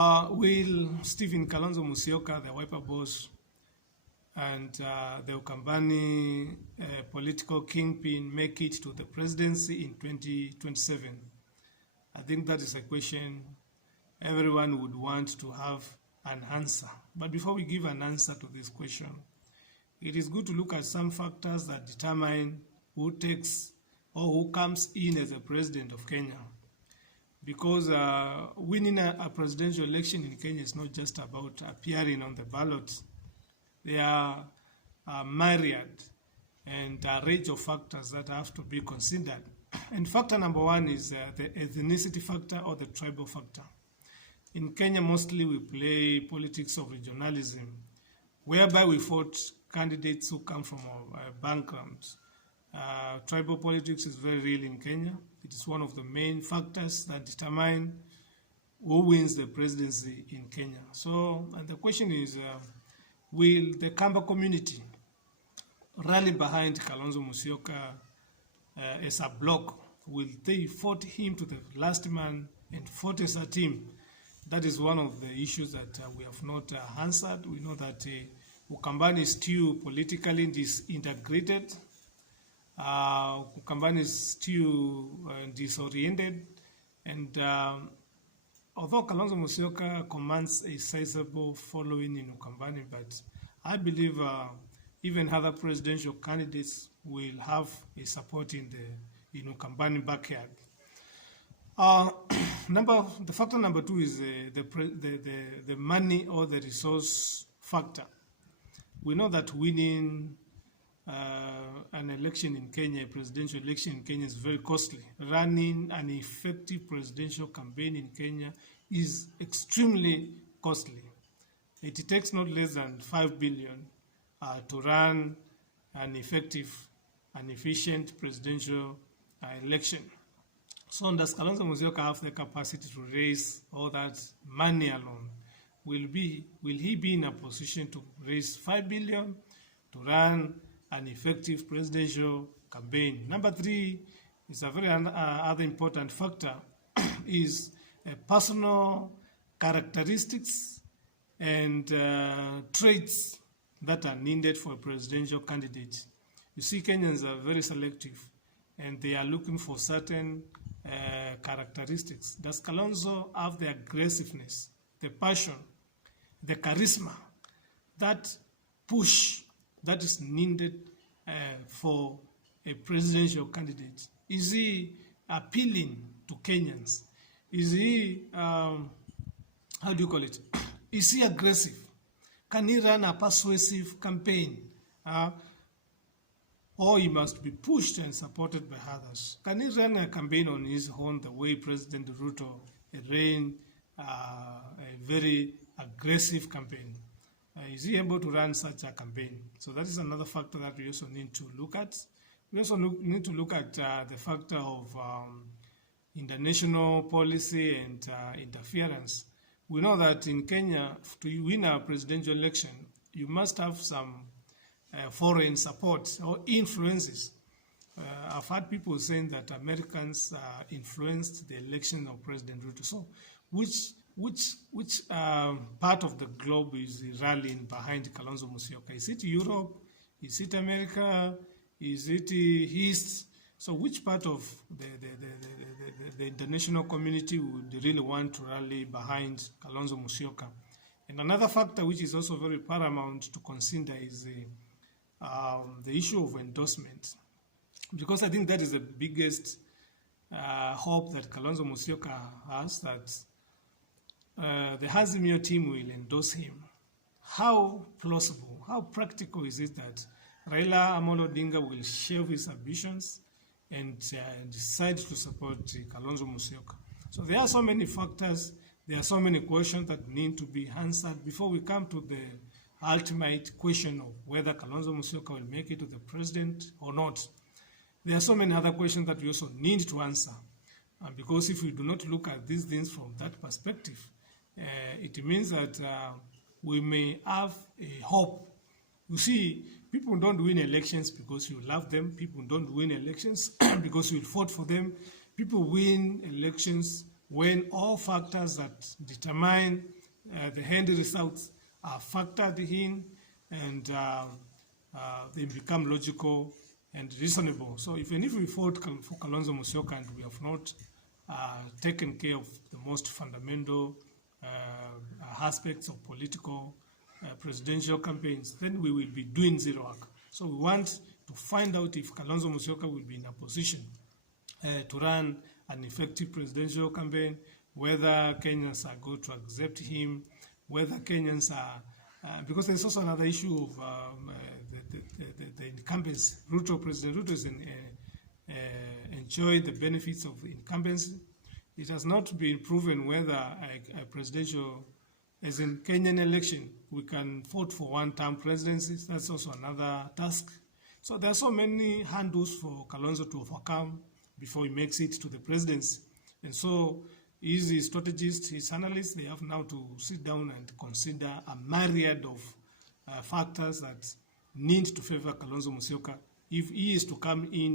Will Stephen Kalonzo Musyoka, the Wiper boss, and the Ukambani political kingpin make it to the presidency in 2027? I think that is a question everyone would want to have an answer. But before we give an answer to this question, it is good to look at some factors that determine who takes or who comes in as a president of Kenya. Because winning a presidential election in Kenya is not just about appearing on the ballot. There are myriad and a range of factors that have to be considered. And factor number one is the ethnicity factor or the tribal factor. In Kenya, mostly we play politics of regionalism, whereby we vote candidates who come from our backgrounds. Tribal politics is very real in Kenya. It is one of the main factors that determine who wins the presidency in Kenya. So, and the question is, will the Kamba community rally behind Kalonzo Musyoka as a bloc? Will they vote him to the last man and vote as a team? That is one of the issues that we have not answered. We know that Ukambani is still politically disintegrated. Ukambani is still disoriented. And although Kalonzo Musyoka commands a sizable following in Ukambani, but I believe even other presidential candidates will have a support in Ukambani backyard. The factor number two is the money or the resource factor. We know that winning an election in Kenya, a presidential election in Kenya, is very costly. Running an effective presidential campaign in Kenya is extremely costly. It takes not less than 5 billion to run an effective and efficient presidential election. So does Kalonzo Musyoka have the capacity to raise all that money alone? Will he be in a position to raise 5 billion to run an effective presidential campaign? Number three is a very other important factor is personal characteristics and traits that are needed for a presidential candidate. You see, Kenyans are very selective and they are looking for certain characteristics. Does Kalonzo have the aggressiveness, the passion, the charisma, that push that is needed for a presidential candidate? Is he appealing to Kenyans? Is he, how do you call it? Is he aggressive? Can he run a persuasive campaign? Or he must be pushed and supported by others? Can he run a campaign on his own the way President Ruto ran a very aggressive campaign? Is he able to run such a campaign? So that is another factor that we also need to look at. We also need to look at the factor of international policy and interference. We know that in Kenya, to win a presidential election, you must have some foreign support or influences. I've heard people saying that Americans influenced the election of President Ruto. So which part of the globe is rallying behind Kalonzo Musyoka? Is it Europe? Is it America? Is it East? So which part of the international community would really want to rally behind Kalonzo Musyoka? And another factor which is also very paramount to consider is the issue of endorsement. Because I think that is the biggest hope that Kalonzo Musyoka has, that the Azimio team will endorse him. How plausible, how practical is it that Raila Amolo Odinga will share his ambitions and decide to support Kalonzo Musyoka? So there are so many factors, there are so many questions that need to be answered before we come to the ultimate question of whether Kalonzo Musyoka will make it to the president or not. There are so many other questions that we also need to answer. Because if we do not look at these things from that perspective, it means that we may have a hope. You see, people don't win elections because you love them. People don't win elections because you fought for them. People win elections when all factors that determine the end results are factored in and they become logical and reasonable. So even if we fought for Kalonzo Musyoka and we have not taken care of the most fundamental aspects of political presidential campaigns, then we will be doing zero work. So we want to find out if Kalonzo Musyoka will be in a position to run an effective presidential campaign, whether Kenyans are going to accept him, whether Kenyans are, because there's also another issue of the incumbents. President Ruto has enjoyed the benefits of incumbency. It has not been proven whether a presidential, as in Kenyan election, we can vote for one-term presidencies. That's also another task. So there are so many handles for Kalonzo to overcome before he makes it to the presidency. And so his strategists, his analysts, they have now to sit down and consider a myriad of factors that need to favor Kalonzo Musyoka if he is to come in